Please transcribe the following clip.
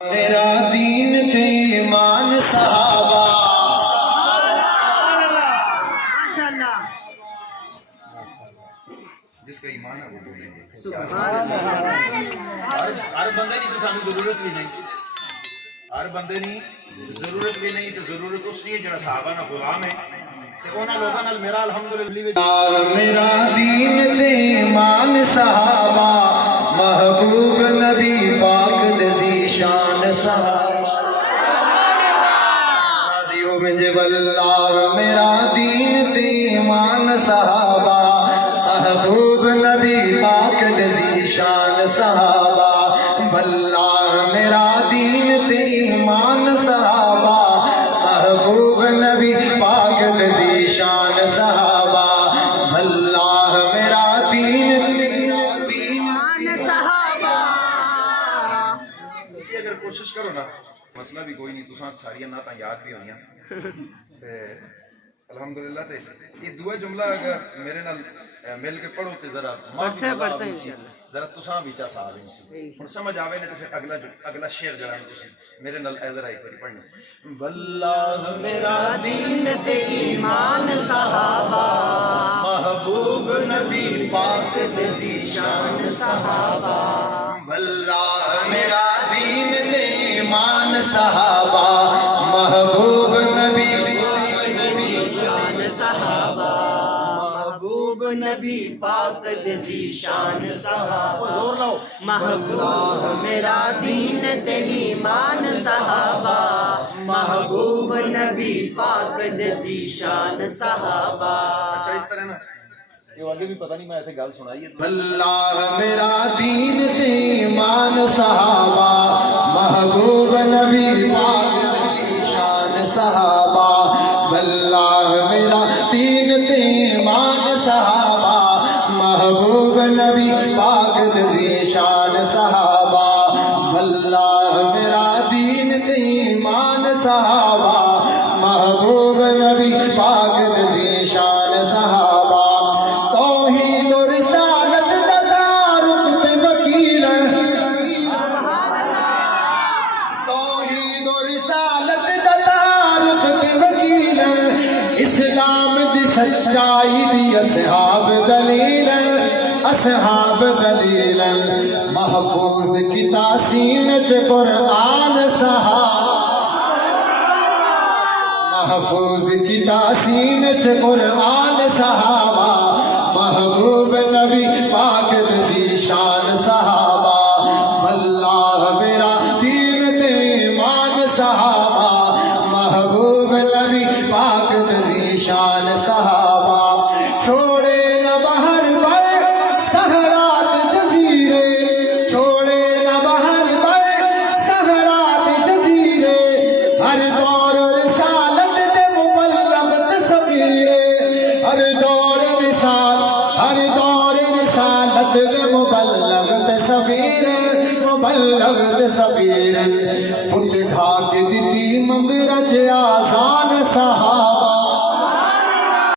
میرا دین تے ایمان صحابہ جس کا ایمان ہے وہ بولیں گے ہر بندے کی تو سانو ضرورت بھی نہیں، ہر بندے کی ضرورت بھی نہیں، تو ضرورت اس لیے جڑا صحابہ نہ غلام ہے تے انہاں لوکاں نال میرا الحمدللہ میرا دین تے ایمان صحابہ محبوب نبی پاک دزی شان صحابہ راضی ہو مجھے واللہ میرا دین تے ایمان صحابہ محبوب نبی پاک دزی شان صحابہ واللہ میرا دین تے ایمان صحابہ محبوب نبی پاک دزی شان صحابہ واللہ میرا دین صحابہ اسی اگر کوشش کرو نا مسئلہ بھی کوئی نہیں، تساں ساریاں نعتاں یاد بھی ہونیاں تے الحمدللہ تے یہ دعا جملہ اگر میرے نال مل کے پڑھو تے ذرا ذرا تساں بھی چا صاحب سی ہن سمجھ آوے نے تے پھر اگلا شعر جڑا تسی میرے نال اے ذرا ایک بار پڑھنا واللہ میرا دین تے ایمان صحابہ محبوب نبی پاک دزی شان صحابہ واللہ میرا دین تے ایمان صحابہ محبوب نبی شان صحابہ محبوب نبی پاک دزی شان صحابہ زور لاؤ محبوب میرا دین تے ایمان صحابہ محبوب نبی پاک دزی شان صحابہ اچھا اس طرح نا یہ آگے بھی پتہ نہیں میں ایسے گل سنائی ہے واللہ میرا دین تے ایمان صحابہ محبوب نبی پاک دزی شان صحابہ واللہ میرا دین تے ایمان صحابہ محبوب نبی پاک دزی شان صحابہ واللہ میرا دین تے ایمان صحابہ محبوب نبی پاک دزی شان صحابہ توحید و رسالت دا تعارف تے وکیل توحید و رسالت دا تعارف تے وکیل اسلام دی سچائی دی اصحاب دلیل محفوظ کی تاسین چ قرآن صحابہ محفوظ کی تاسین چ قرآن صحابہ محبوب نبی پاک دزی شان صحابہ واللہ میرا دین تے ایمان صحابہ محبوب نبی پاک دزی شان صحابہ چھوڑے نہ بہر پر سہرات جزیرے چھوڑے نہ بہر پر سہرات جزیرے ہر دور رسالت دے مبلغ تصویرے ہر دور رسالت دے مبلغ تصویرے پت ڈھاک دیتی ممبر چ آسان صحابہ